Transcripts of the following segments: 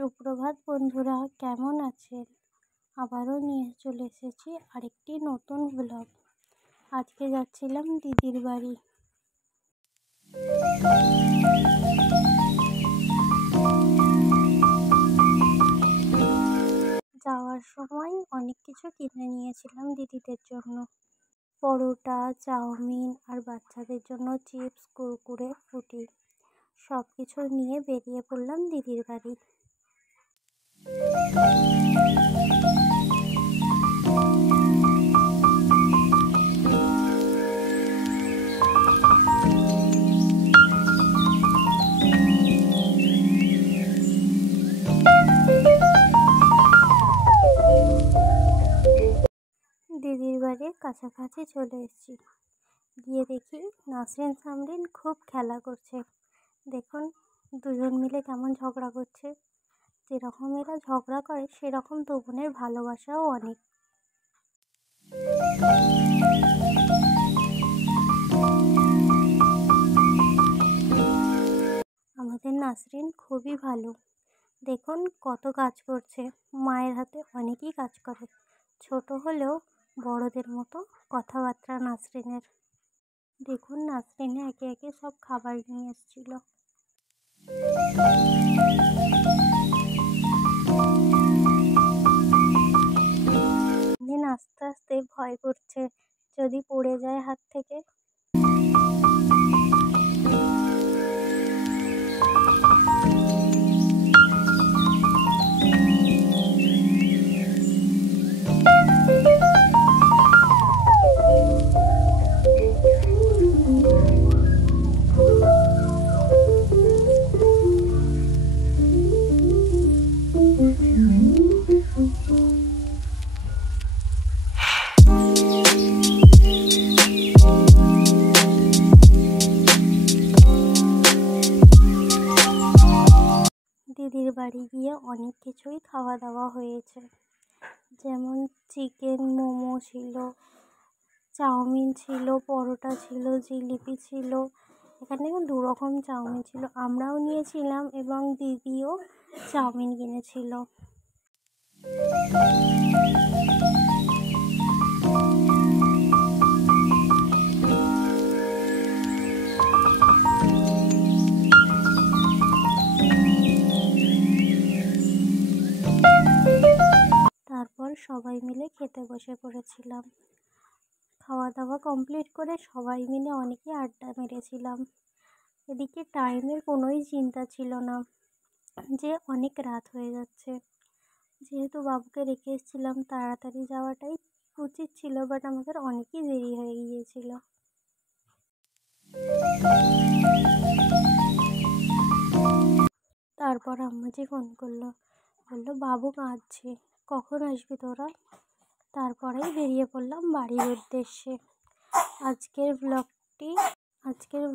সুপ্রভাত বন্ধুরা, কেমন আছেন? আবারও নিয়ে চলে এসেছি আরেকটি নতুন ব্লগ। আজকে যাচ্ছিলাম দিদির বাড়ি। যাওয়ার সময় অনেক কিছু কিনে নিয়েছিলাম দিদিদের জন্য। পরোটা, চাউমিন আর বাচ্চাদের জন্য চিপস, কুরকুরে, ফ্রুটি সব কিছু নিয়ে বেরিয়ে পড়লাম দিদির বাড়ি। দিদির বাড়ির কাছাকাছি চলে এসেছি। গিয়ে দেখি নাসরিন সামরিন খুব খেলা করছে। দেখুন দুজন মিলে কেমন ঝগড়া করছে। যেরকম এরা ঝগড়া করে সেরকম দু বোনের ভালোবাসাও অনেক। আমাদের নাসরিন খুবই ভালো। দেখুন কত কাজ করছে। মায়ের হাতে অনেকই কাজ করে। ছোট হলেও বড়দের মতো কথাবার্তা নাসরিনের। দেখুন নাসরিনে একে একে সব খাবার নিয়ে এসেছিল। আস্তে আস্তে ভয় করছে যদি পড়ে যায় হাত থেকে। দিদির বাড়ি গিয়ে অনেক কিছুই খাওয়া দাওয়া হয়েছে, যেমন চিকেন মোমো ছিল, চাউমিন ছিল, পরোটা ছিল, জিলিপি ছিল। এখানে 2 রকম চাউমিন ছিল, আমরাও নিয়েছিলাম এবং দিদিও চাউমিন কিনেছিল। তারপর সবাই মিলে খেতে বসে পড়েছিলাম। খাওয়া দাওয়া কমপ্লিট করে সবাই মিলে অনেকই আড্ডা মেরেছিলাম। এদিকে টাইমের কোনোই চিন্তা ছিল না যে অনেক রাত হয়ে যাচ্ছে। যেহেতু বাবুকে রেখে এসেছিলাম, তাড়াতাড়ি যাওয়াটাই উচিত ছিল, বাট আমাদের অনেকই দেরি হয়ে গিয়েছিল। তারপর আম্মাজি ফোন করলো, বললো বাবু কাঁদছে, কখন আসবি তোরা? তারপরেই বেরিয়ে পড়লাম বাড়ির উদ্দেশ্যে। আজকের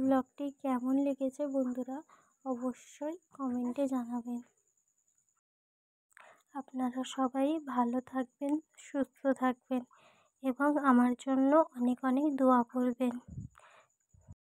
ব্লগটি কেমন লেগেছে বন্ধুরা অবশ্যই কমেন্টে জানাবেন। আপনারা সবাই ভালো থাকবেন, সুস্থ থাকবেন এবং আমার জন্য অনেক অনেক দোয়া করবেন।